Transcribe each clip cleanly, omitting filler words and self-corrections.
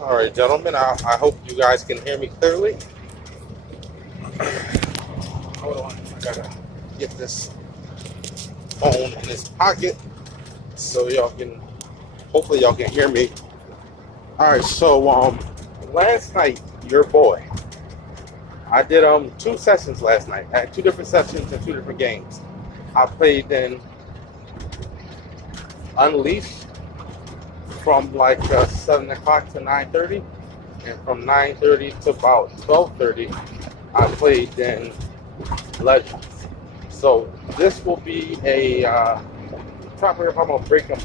All right, gentlemen, I hope you guys can hear me clearly. Hold on, I gotta get this phone in this pocket so y'all can, hopefully y'all can hear me. All right, so last night, your boy, I did two sessions last night. I had two different sessions and two different games. I played in Unleashed from like 7 o'clock to 9:30, and from 9:30 to about 12:30, I played in Legends. So this will be a proper. If I'm gonna break them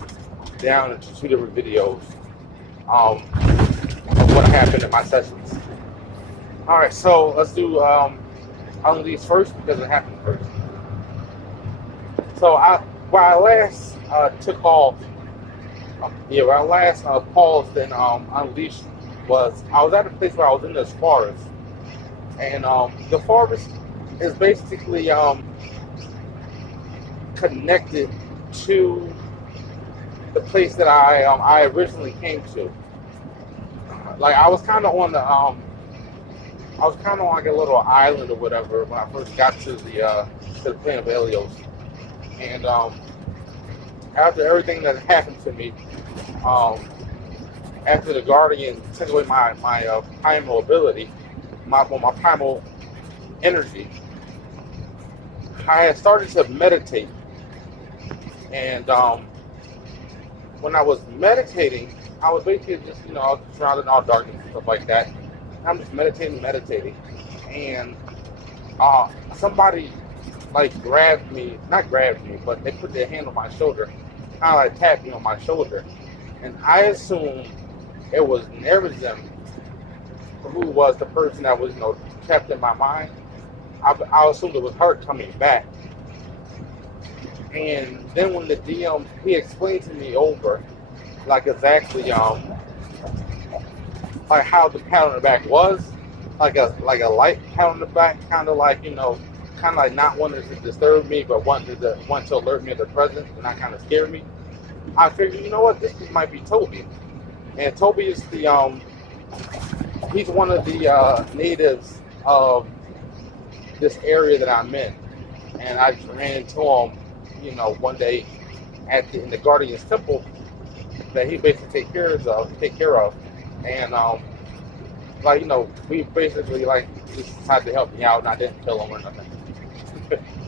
down into two different videos of what happened in my sessions. All right, so let's do Unleashed first because it happened first. So where I last took off, where I last paused in Unleashed was I was at a place where I was in this forest, and the forest is basically connected to the place that I originally came to. Like I was kind of on the I was kind of on like a little island or whatever when I first got to the plain of Helios, and after everything that happened to me, after the Guardian took away my primal ability, my primal energy, I had started to meditate, and when I was meditating, I was basically just I was surrounded in all darkness and stuff like that. I'm just meditating, and somebody like not grabbed me, but they put their hand on my shoulder, kind of like tapped me on my shoulder, and I assumed it was Nerizim, who was the person that was kept in my mind. I assumed it was her coming back, and then when the DM he explained to me over, like exactly like how the pat on the back was, like a light pat on the back, kind of like kind of like not wanting to disturb me, but wanting to alert me of the presence, and that kind of scared me. I figured, you know what, this might be Toby, and Toby is he's one of the natives of this area that I'm in, and I just ran into him, one day in the Guardian's Temple that he basically take care of, and we basically like he decided to help me out, and I didn't kill him or nothing.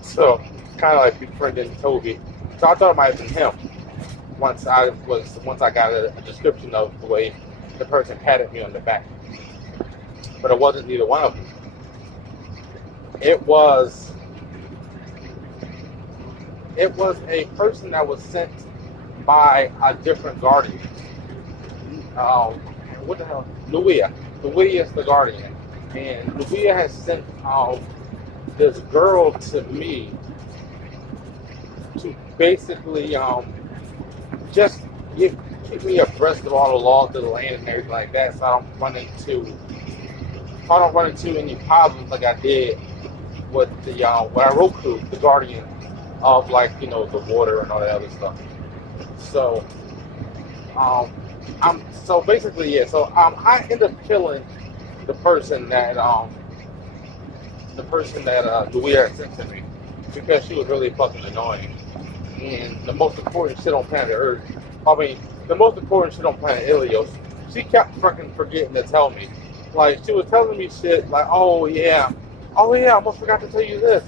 So kind of like befriending Toby. So I thought it might have been him. Once I got a description of the way the person patted me on the back, but it wasn't neither one of them. It was a person that was sent by a different guardian. What the hell? Nuia. Nuia is the guardian, and Nuia has sent this girl to me to basically just keep me abreast of all the laws of the land and everything like that, so I don't run into any problems like I did with the Wararoku, the guardian of the water and all that other stuff. So I end up killing the person that Louia had sent to me because she was really fucking annoying. And the most important shit on planet Earth, the most important shit on planet Helios, she kept fucking forgetting to tell me. Like, she was telling me shit like, oh yeah, I almost forgot to tell you this.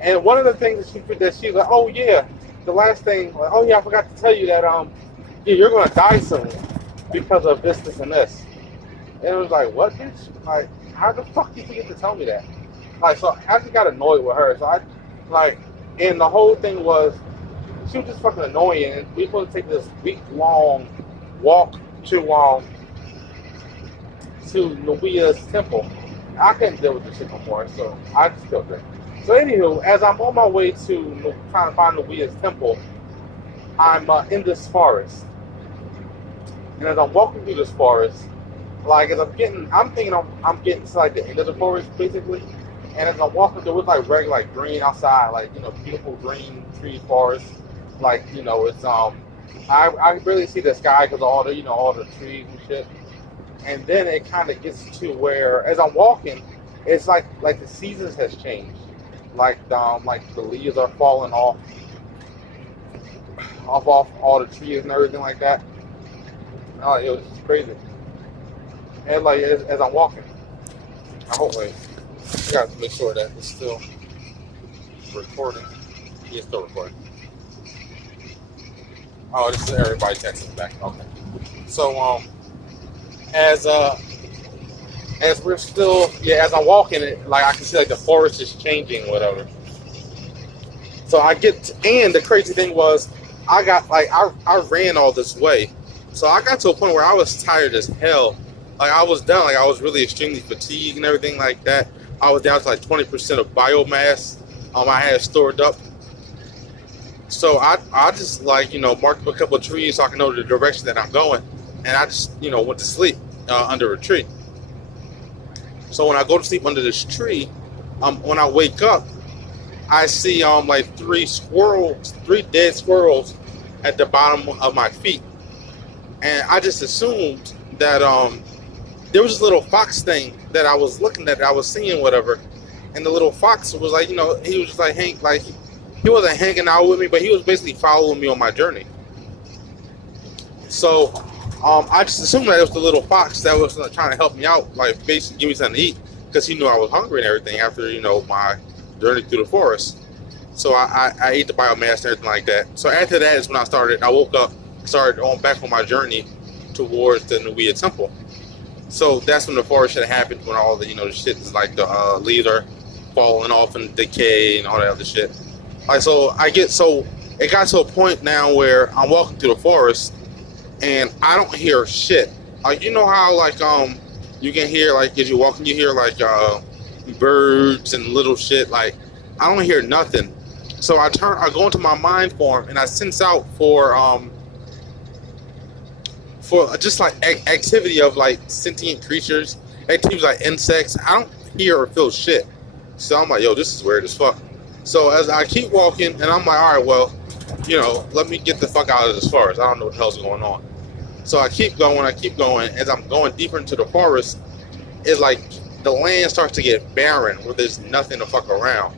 And one of the things that she was like, oh yeah, the last thing, like, oh yeah, I forgot to tell you that yeah, you're gonna die soon because of this, and this. And it was like, what, bitch? Like, how the fuck did you get to tell me that? Like, so I just got annoyed with her. So and the whole thing was, she was just fucking annoying. And we were supposed to take this week-long walk to Nuia's temple. I couldn't deal with this shit no more, so I just killed her. So anywho, as I'm on my way to trying to find Nuia's temple, I'm in this forest. And as I'm walking through this forest, like as I'm getting to like the end of the forest basically. And as I'm walking through, it's like regular, like green outside, like beautiful green tree forest. Like it's I barely see the sky because of all the all the trees and shit. And then it kind of gets to where, as I'm walking, it's like the seasons has changed. Like the leaves are falling off all the trees and everything like that. Oh, it was just crazy. And like as I'm walking, I hope I gotta make sure that it's still recording. Yeah, it's still recording. Oh, this is everybody texting back. Okay. So as we're still as I'm walking it, like I can see like the forest is changing, whatever. So and the crazy thing was I got like I ran all this way. So I got to a point where I was tired as hell. Like I was down, like I was really extremely fatigued and everything like that. I was down to like 20% of biomass I had stored up. So I just like, marked up a couple of trees so I can know the direction that I'm going. And I just, went to sleep under a tree. So when I go to sleep under this tree, when I wake up, I see like three dead squirrels at the bottom of my feet. And I just assumed that there was this little fox thing that I was looking at, that I was seeing, whatever. And the little fox was like, he was just like he wasn't hanging out with me, but he was basically following me on my journey. So I just assumed that it was the little fox that was trying to help me out, like basically give me something to eat, because he knew I was hungry and everything after, my journey through the forest. So I ate the biomass and everything like that. So after that is when I woke up, started on back on my journey towards the Nuia temple. So that's when the forest shit happened, when all the, the shit is like the leaves are falling off and decay and all that other shit. Like, it got to a point now where I'm walking through the forest and I don't hear shit. Like, how like you can hear, like, as you're walking, you hear like birds and little shit. Like, I don't hear nothing. So I go into my mind form and I sense out for just like activity of like sentient creatures, activities like insects. I don't hear or feel shit. So I'm like, yo, this is weird as fuck. So as I keep walking, and I'm like, all right, well, let me get the fuck out of this forest. I don't know what the hell's going on. So I keep going. As I'm going deeper into the forest, it's like the land starts to get barren, where there's nothing to fuck around.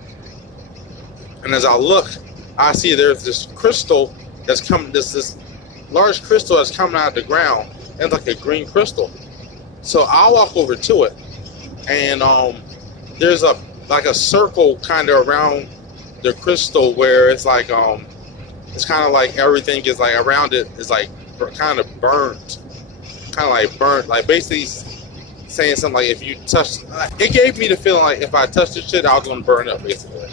And as I look, I see there's this crystal that's coming, this large crystal that's coming out of the ground, and it's like a green crystal. So I'll walk over to it, and there's a circle kind of around the crystal, where it's like it's kind of like everything is like around it is like kind of burnt, like basically saying something like, if you touch, it gave me the feeling like if I touched this shit, I was gonna burn up, basically.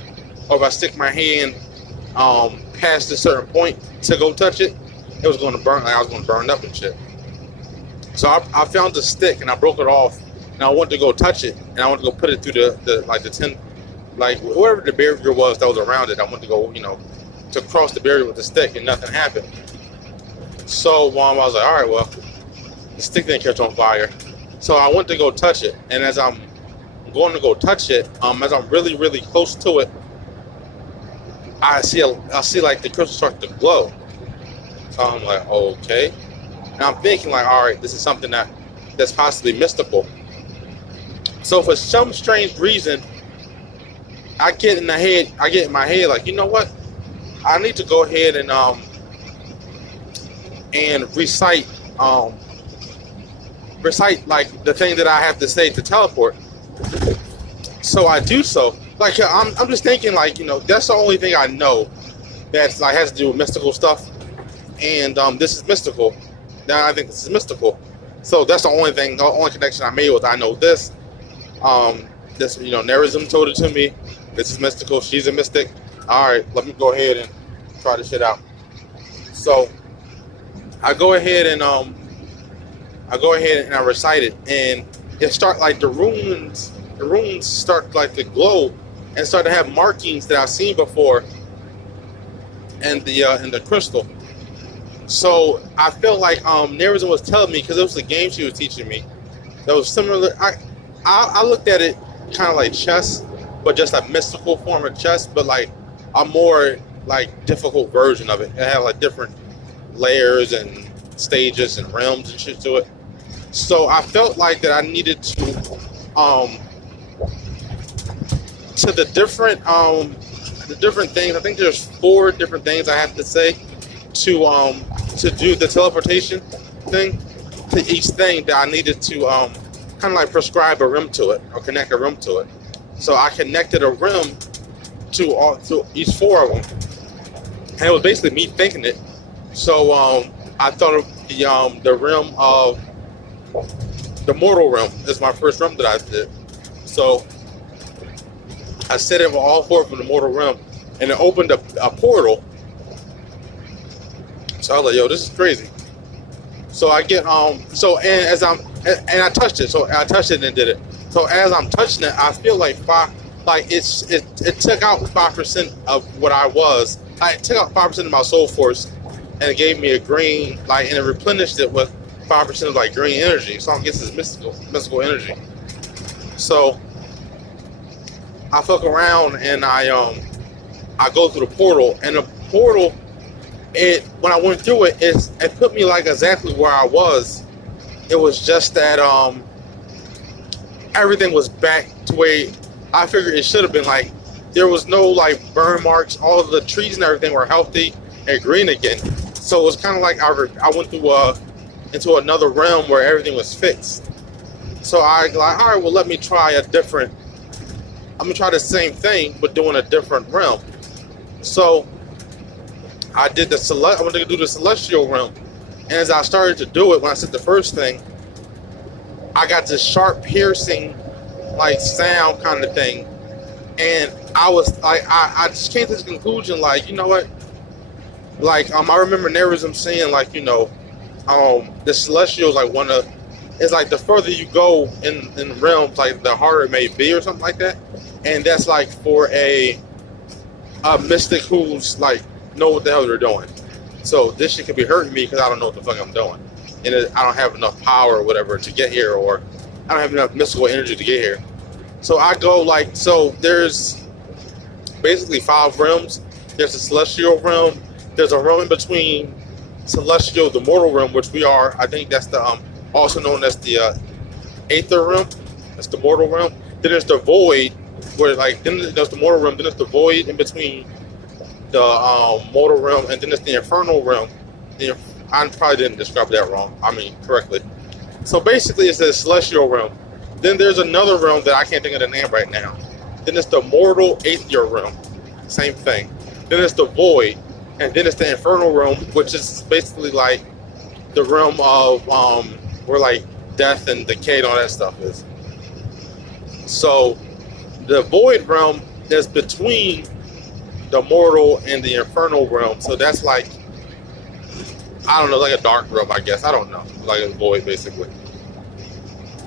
Or if I stick my hand past a certain point to go touch it, it was going to burn, like I was going to burn up and shit. So I found the stick and I broke it off, and I wanted to go touch it, and I wanted to go put it through the 10, like wherever the barrier was that was around it. I wanted to go, to cross the barrier with the stick, and nothing happened. So I was like, all right, well, the stick didn't catch on fire. So I went to go touch it, and as I'm going to go touch it, as I'm really, really close to it, I see like the crystal start to glow. So I'm like, okay. And I'm thinking like, all right, this is something that's possibly mystical. So for some strange reason, I get in my head like, you know what? I need to go ahead and recite like the thing that I have to say to teleport. So I do so. Like, I'm just thinking, like, that's the only thing I know that's like has to do with mystical stuff, and this is mystical. Now I think this is mystical. So that's the only connection I made with. I know this. This, Nerism told it to me. This is mystical. She's a mystic. All right, let me go ahead and try this shit out. So I go ahead and I recite it, and it start like the runes start like to glow and start to have markings that I've seen before in the crystal. So I felt like Nerizan was telling me, because it was a game she was teaching me that was similar. I looked at it kind of like chess, but just a mystical form of chess, but like a more like difficult version of it. It had like different layers and stages and realms and shit to it. So I felt like that I needed to the different things. I think there's 4 different things I have to say to do the teleportation thing. To each thing that I needed to kind of like prescribe a rim to it or connect a rim to it. So I connected a rim to each 4 of them, and it was basically me thinking it. So I thought of the rim of the mortal rim is my first rim that I did. So I set it with all 4 from the mortal rim, and it opened a portal. So I was like, yo, this is crazy. So I get and I touched it. So I touched it and did it. So as I'm touching it, I feel like it took out 5% of what I was. It took out 5% of my soul force, and it gave me a green, and it replenished it with 5% of like green energy. So I guess it's mystical energy. So I fuck around and I go through the portal, and the portal, when I went through it, it put me like exactly where I was. It was just that everything was back to where I figured it should have been. Like there was no like burn marks. All of the trees and everything were healthy and green again. So it was kind of like I went through into another realm where everything was fixed. So I like, all right, well, let me try I'm gonna try the same thing but doing a different realm. So I wanted to do the celestial realm, and as I started to do it, when I said the first thing, I got this sharp, piercing, like sound kind of thing, and I was like, I just came to this conclusion, like, you know what? Like, I remember Nerism saying, like, you know, the celestial is like it's like the further you go in realms, like the harder it may be, or something like that, and that's like for a mystic who's like know what the hell they're doing. So this shit could be hurting me because I don't know what the fuck I'm doing, and I don't have enough power or whatever to get here, or I don't have enough mystical energy to get here. So I go so there's basically 5 realms. There's a celestial realm. There's a realm in between celestial, the mortal realm, which we are. I think that's the also known as the aether realm. That's the mortal realm. Then there's the void, where then there's the mortal realm. Then there's the void in between the mortal realm, and then there's the infernal realm. I probably didn't describe that wrong. I mean, correctly. So basically, it's the celestial realm. Then there's another realm that I can't think of the name right now. Then it's the mortal aether realm. Same thing. Then it's the void, and then it's the infernal realm, which is basically like the realm of where like death and decay and all that stuff is. So the void realm is between the mortal and the infernal realm. So that's like, I don't know, like a dark realm, I guess. I don't know. Like a void, basically.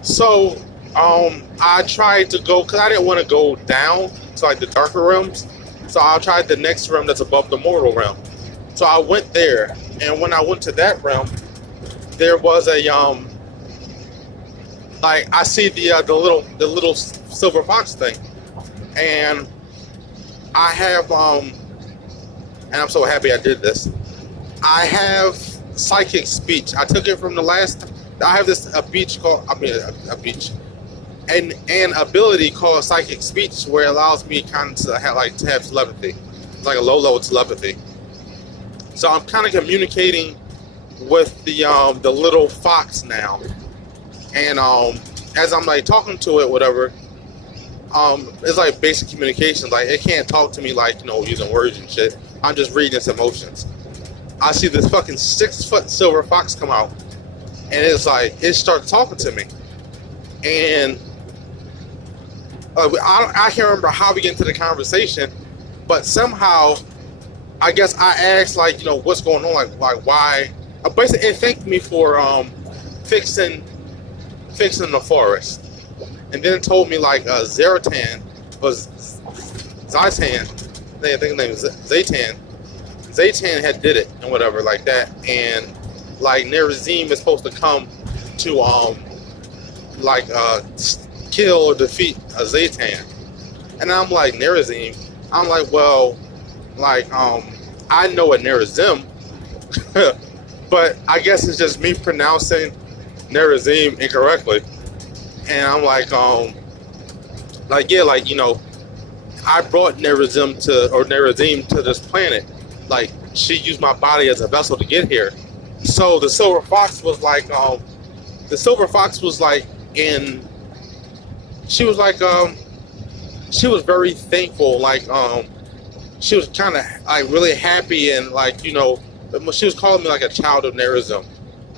So I tried to go, because I didn't want to go down to like the darker realms. So I tried the next realm that's above the mortal realm. So I went there, and when I went to that realm, there was a like I see the little silver fox thing, and I have and I'm so happy I did this. I have psychic speech. I took it from the last. I have an ability called psychic speech, where it allows me kind of to have telepathy. It's like a low level telepathy. So I'm kind of communicating with the little fox now, and as I'm like talking to it, whatever, it's like basic communication. Like it can't talk to me like, you know, using words and shit. I'm just reading its emotions. I see this fucking 6-foot silver fox come out, and it's like it starts talking to me, and I can't remember how we get into the conversation, but somehow I guess I asked, like, you know, what's going on, like why. Basically, it thanked me for fixing the forest, and then it told me like Zeratan was Zaitan. I think his name is Zaytan. Zaytan had did it and whatever like that, and like Nerazim is supposed to come to kill or defeat Zaytan, and I'm like, Nerazim. I'm like, well, like I know a Nerazim. But I guess it's just me pronouncing Nerazim incorrectly. And I'm like yeah, like, you know, I brought Nerazim to this planet. Like, she used my body as a vessel to get here. So the silver fox was like, in, she was like, she was very thankful. Like, she was kind of like really happy and like, you know, she was calling me like a child of Nerazim,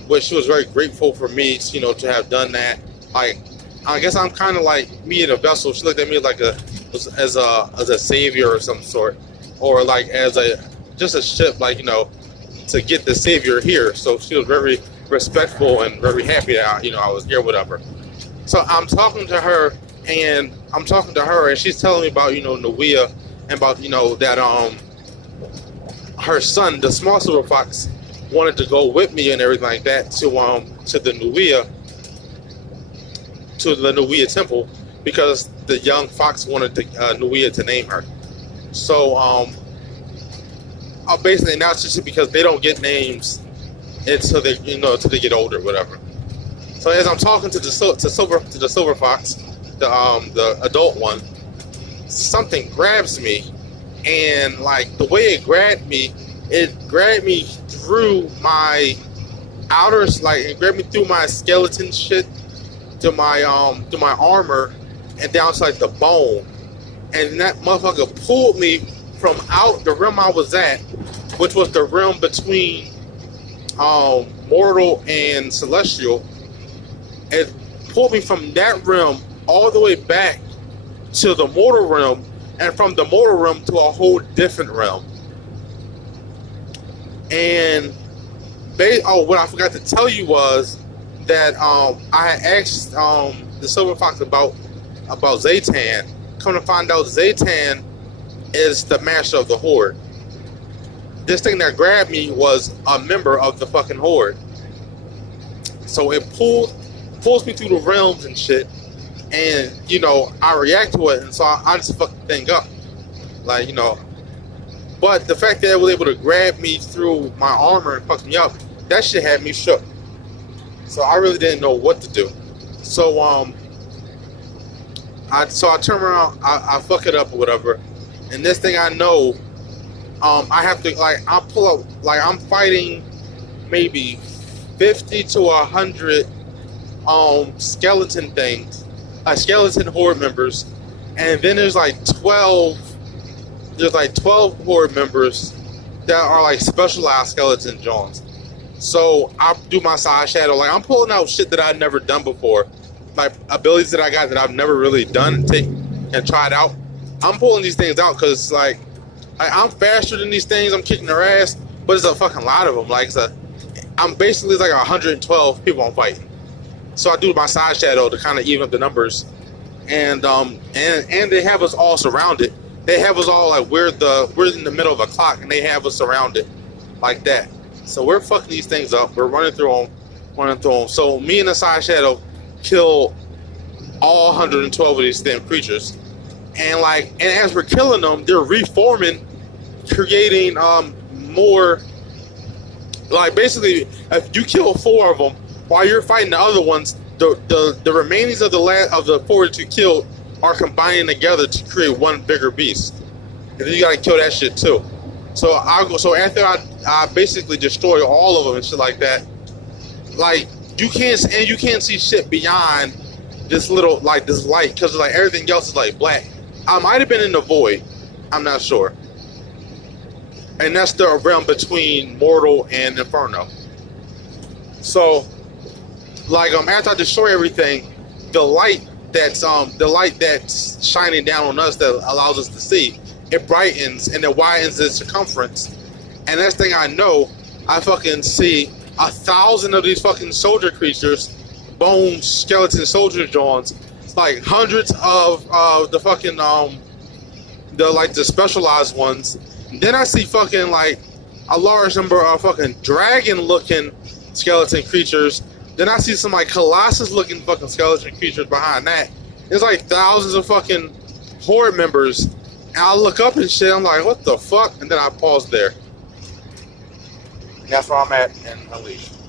which she was very grateful for me, you know, to have done that. Like, I guess I'm kind of like me in a vessel. She looked at me like as a savior or some sort, or like as just a ship, like, you know, to get the savior here. So she was very respectful and very happy that, you know, I was here, whatever. So I'm talking to her, and she's telling me about, you know, Nuea, and about, you know, that her son, the small silver fox, wanted to go with me and everything like that to the Nuea temple, because the young fox wanted Nuea to name her. So basically, now it's just because they don't get names until they, you know, until they get older, whatever. So as I'm talking to the silver fox, the adult one, something grabs me, and like the way it grabbed me through my it grabbed me through my skeleton shit, to my armor, and down to like the bone, and that motherfucker pulled me from out the realm I was at, which was the realm between mortal and celestial. It pulled me from that realm all the way back to the mortal realm, and from the mortal realm to a whole different realm. And what I forgot to tell you was that I had asked the silver fox about Zaytan. Come to find out, Zaytan is the master of the horde. This thing that grabbed me was a member of the fucking horde. So it pulls me through the realms and shit, and, you know, I react to it, and so I just fuck the thing up, like, you know. But the fact that it was able to grab me through my armor and fuck me up, that shit had me shook. So I really didn't know what to do. So I turn around, I fuck it up or whatever, and this thing I know, I have to, like, I pull up, like, I'm fighting maybe 50 to 100 skeleton things, skeleton horde members, and then there's like 12 horde members that are like specialized skeleton Johns. So I do my side shadow, like I'm pulling out shit that I've never done before, like abilities that I got that I've never really done and tried out. I'm pulling these things out because like I'm faster than these things. I'm kicking their ass, but there's a fucking lot of them. Like I'm basically like 112 people I'm fighting. So I do my side shadow to kind of even up the numbers, and they have us all surrounded. They have us all like we're in the middle of a clock, and they have us surrounded like that. So we're fucking these things up. We're running through them. So me and the side shadow kill all 112 of these damn creatures, and as we're killing them, they're reforming, creating more. Like basically, if you kill 4 of them while you're fighting the other ones, the remainings of the 4 that you killed are combining together to create one bigger beast. And then you gotta kill that shit too. So after I basically destroy all of them and shit like that, like you can't see shit beyond this little this light, because like everything else is like black. I might have been in the void, I'm not sure. And that's the realm between mortal and inferno. So like after I destroy everything, the light that's shining down on us that allows us to see, it brightens and it widens the circumference. And next thing I know, I fucking see 1,000 of these fucking soldier creatures, bone skeleton soldier Johns. It's like hundreds of the fucking the specialized ones. And then I see fucking like a large number of fucking dragon looking skeleton creatures. Then I see some like colossus looking fucking skeleton creatures behind that. There's like thousands of fucking horde members. And I look up and shit, I'm like, what the fuck? And then I pause there. And that's where I'm at in Unleashed.